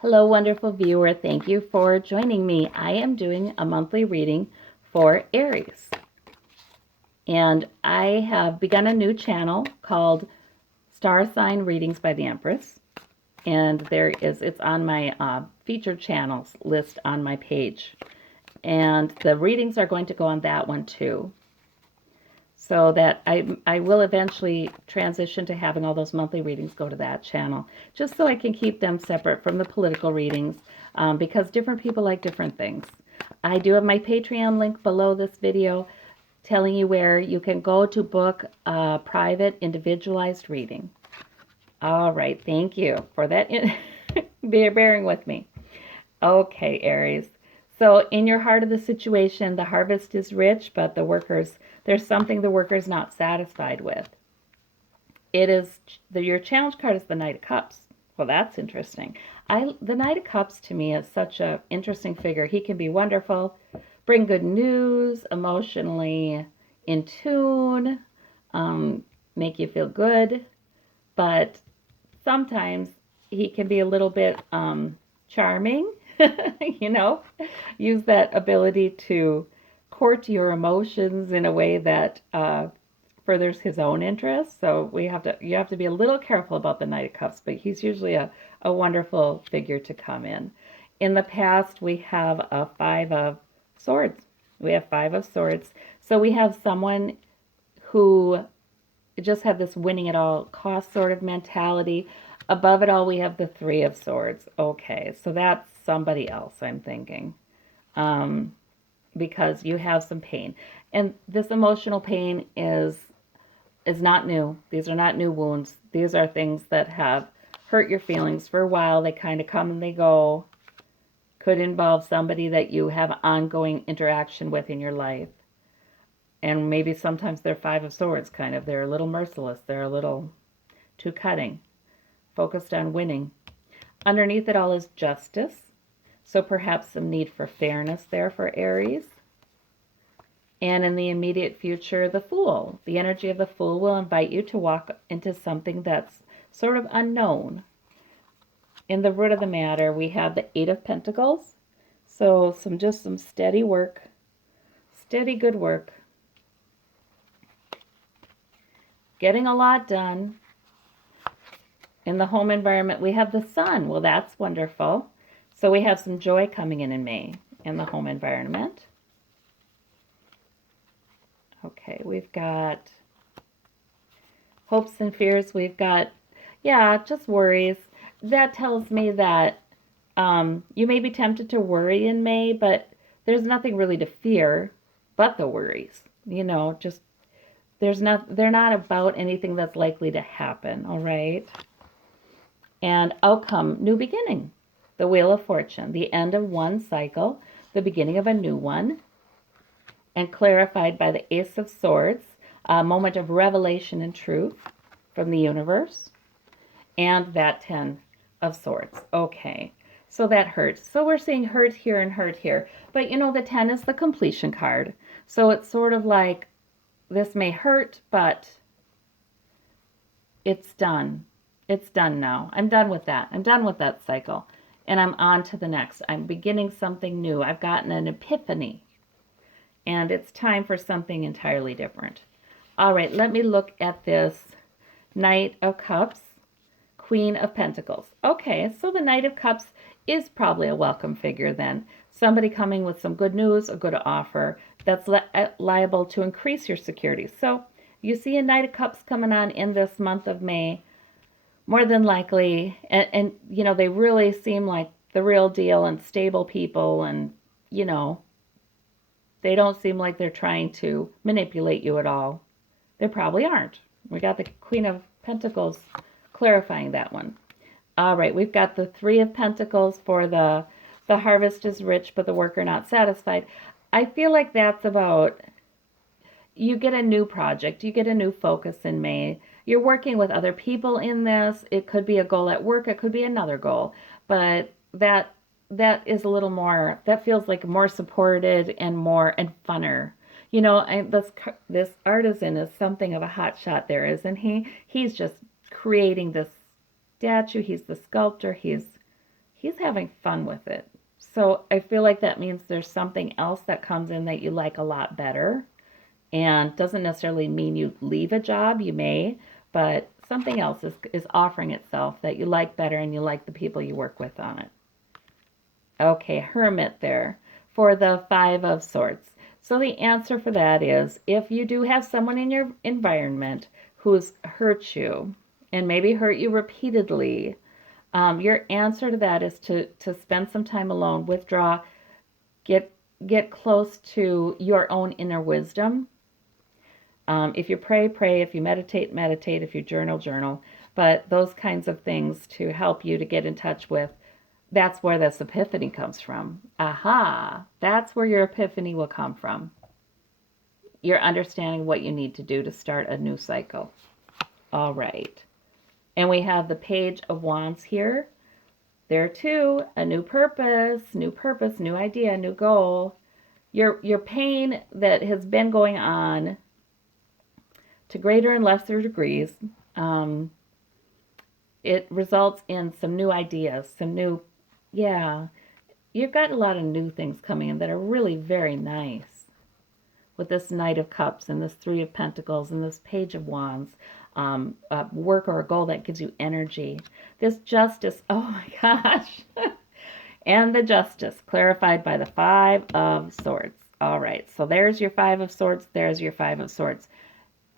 Hello, wonderful viewer. Thank you for joining me. I am doing a monthly reading for Aries. And I have begun a new channel called Star Sign Readings by the Empress. And it's on my featured channels list on my page. And the readings are going to go on that one too. So that I will eventually transition to having all those monthly readings go to that channel, just so I can keep them separate from the political readings, because different people like different things. I do have my Patreon link below this video telling you where you can go to book a private individualized reading. All right, thank you for that. Bearing with me. Okay, Aries. So in your heart of the situation, the harvest is rich, but there's something the worker's not satisfied with. Your challenge card is the Knight of Cups. Well, that's interesting. The Knight of Cups to me is such an interesting figure. He can be wonderful, bring good news, emotionally in tune, make you feel good, but sometimes he can be a little bit charming, use that ability to court your emotions in a way that furthers his own interests. So you have to be a little careful about the Knight of Cups, but he's usually a wonderful figure to come in. In the past, we have a Five of Swords. We have Five of Swords. So we have someone who just have this winning at all cost sort of mentality. Above it all, we have the Three of Swords. Okay, so that's somebody else, I'm thinking, because you have some pain. And this emotional pain is not new. These are not new wounds. These are things that have hurt your feelings for a while. They kind of come and they go. Could involve somebody that you have ongoing interaction with in your life. And maybe sometimes they're Five of Swords, kind of. They're a little merciless. They're a little too cutting, focused on winning. Underneath it all is justice. So perhaps some need for fairness there for Aries. And in the immediate future, the Fool. The energy of the Fool will invite you to walk into something that's sort of unknown. In the root of the matter, we have the Eight of Pentacles. So some steady work, steady good work. Getting a lot done. In the home environment, we have the Sun. Well, that's wonderful. So we have some joy coming in May in the home environment. Okay, we've got hopes and fears. We've got, just worries. That tells me that you may be tempted to worry in May, but there's nothing really to fear but the worries. They're not about anything that's likely to happen, all right? And outcome, new beginning. The Wheel of Fortune, the end of one cycle, the beginning of a new one. And clarified by the Ace of Swords, a moment of revelation and truth from the universe. And that Ten of Swords. Okay, so that hurts. So we're seeing hurt here and hurt here. But the 10 is the completion card. So it's sort of like, this may hurt, but it's done. It's done now. I'm done with that. I'm done with that cycle. And I'm on to the next. I'm beginning something new. I've gotten an epiphany. And it's time for something entirely different. All right, let me look at this Knight of Cups, Queen of Pentacles. Okay, so the Knight of Cups is probably a welcome figure then. Somebody coming with some good news, a good offer that's liable to increase your security. So you see a Knight of Cups coming on in this month of May, more than likely. And they really seem like the real deal and stable people, and, they don't seem like they're trying to manipulate you at all. They probably aren't. We got the Queen of Pentacles clarifying that one. All right, we've got the Three of Pentacles for the harvest is rich, but the worker not satisfied. I feel like that's about, you get a new project, you get a new focus in May. You're working with other people in this. It could be a goal at work, it could be another goal, but that is a little more, that feels like more supported and funner. This artisan is something of a hot shot there, isn't he? He's just creating this statue. He's the sculptor. He's he's having fun with it. So I feel like that means there's something else that comes in that you like a lot better, and doesn't necessarily mean you leave a job. You may, but something else is offering itself that you like better, and you like the people you work with on it. Okay, Hermit there for the Five of Swords. So the answer for that is, if you do have someone in your environment who's hurt you and maybe hurt you repeatedly, your answer to that is to spend some time alone, withdraw, get get close to your own inner wisdom. If you pray, pray. If you meditate, meditate. If you journal, journal. But those kinds of things to help you to get in touch with, that's where this epiphany comes from. Aha, that's where your epiphany will come from. You're understanding what you need to do to start a new cycle. All right. And we have the Page of Wands here. There too, a new purpose, new idea, new goal. Your pain that has been going on to greater and lesser degrees, um, it results in some new ideas, some new, yeah, you've got a lot of new things coming in that are really very nice. With this Knight of Cups and this Three of Pentacles and this Page of Wands, a work or a goal that gives you energy. This Justice, oh my gosh. And the Justice, clarified by the Five of Swords. All right, so there's your Five of Swords, there's your Five of Swords.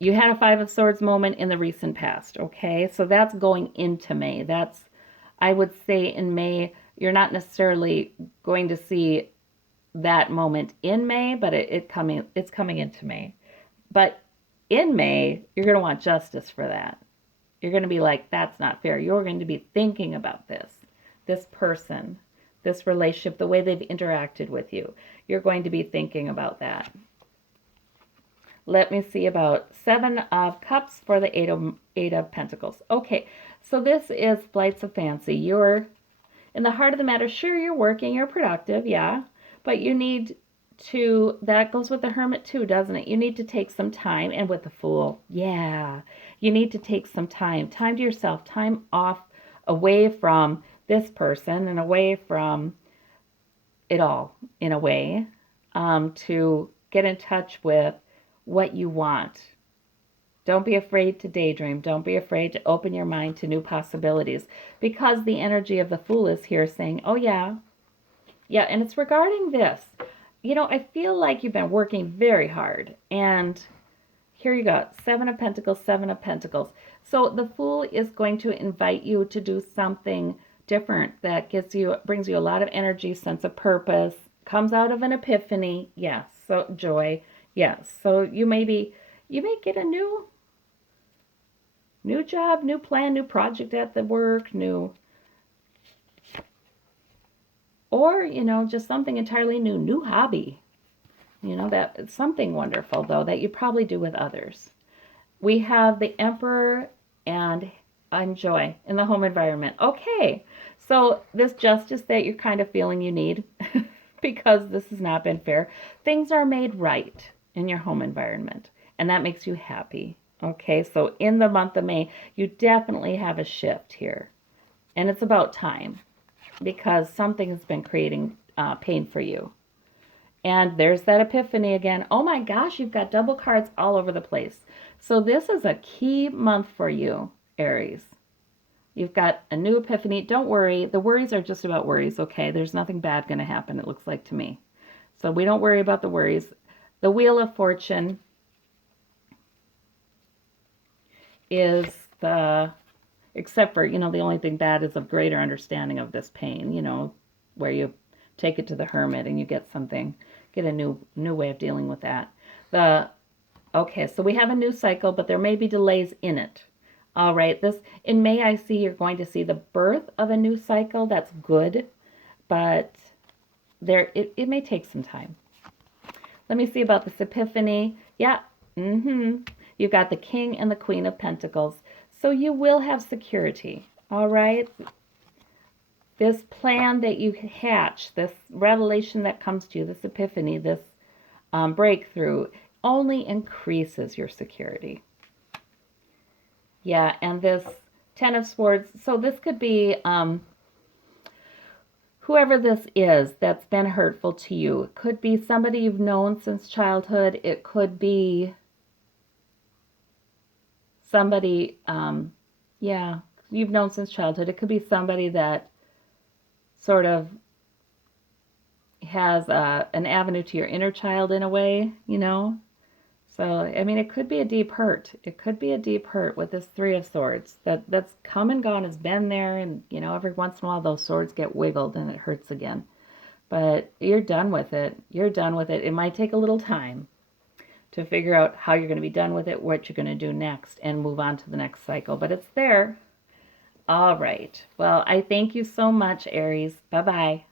You had a Five of Swords moment in the recent past, okay? So that's going into May. That's, I would say in May, you're not necessarily going to see that moment in May, but it's coming into May. But in May, you're going to want justice for that. You're going to be like, that's not fair. You're going to be thinking about this person, this relationship, the way they've interacted with you. You're going to be thinking about that. Let me see about Seven of Cups for the Eight of Pentacles. Okay, so this is Flights of Fancy. You're in the heart of the matter. Sure, you're working, you're productive, yeah, but you need to, that goes with the Hermit too, doesn't it? You need to take some time, and with the Fool, yeah, you need to take some time to yourself, time off, away from this person and away from it all, in a way, to get in touch with what you want. Don't be afraid to daydream. Don't be afraid to open your mind to new possibilities, because the energy of the Fool is here saying, oh yeah, yeah, and it's regarding this. You know, I feel like you've been working very hard, and here you go, Seven of Pentacles, Seven of Pentacles. So the Fool is going to invite you to do something different that brings you a lot of energy, sense of purpose, comes out of an epiphany, yes, so joy, yes. So you may get a new job, new plan, new project at the work, or, just something entirely new hobby. That it's something wonderful, though, that you probably do with others. We have the Emperor and Joy in the home environment. Okay, so this justice that you're kind of feeling you need, because this has not been fair, things are made right in your home environment, and that makes you happy. Okay, so in the month of May, you definitely have a shift here, and it's about time, because something has been creating pain for you. And there's that epiphany again. Oh my gosh, you've got double cards all over the place. So this is a key month for you, Aries. You've got a new epiphany. Don't worry. The worries are just about worries, okay? There's nothing bad going to happen, it looks like to me. So we don't worry about the worries. The Wheel of Fortune is except for, the only thing bad is a greater understanding of this pain, where you take it to the Hermit and you get a new way of dealing with that. Okay, so we have a new cycle, but there may be delays in it. All right, in May, I see you're going to see the birth of a new cycle. That's good, but it may take some time. Let me see about this epiphany. Yeah, you've got the King and the Queen of Pentacles. So you will have security, all right? This plan that you hatch, this revelation that comes to you, this epiphany, this breakthrough, only increases your security. Yeah, and this Ten of Swords, so this could be whoever this is that's been hurtful to you. It could be somebody you've known since childhood. It could be somebody, yeah, you've known since childhood. It could be somebody that sort of has an avenue to your inner child in a way, you know? So, I mean, it could be a deep hurt. It could be a deep hurt with this Three of Swords. That's come and gone, has been there, and, you know, every once in a while those swords get wiggled and it hurts again. But you're done with it. You're done with it. It might take a little time to figure out how you're going to be done with it, what you're going to do next, and move on to the next cycle. But it's there. All right. Well, I thank you so much, Aries. Bye-bye.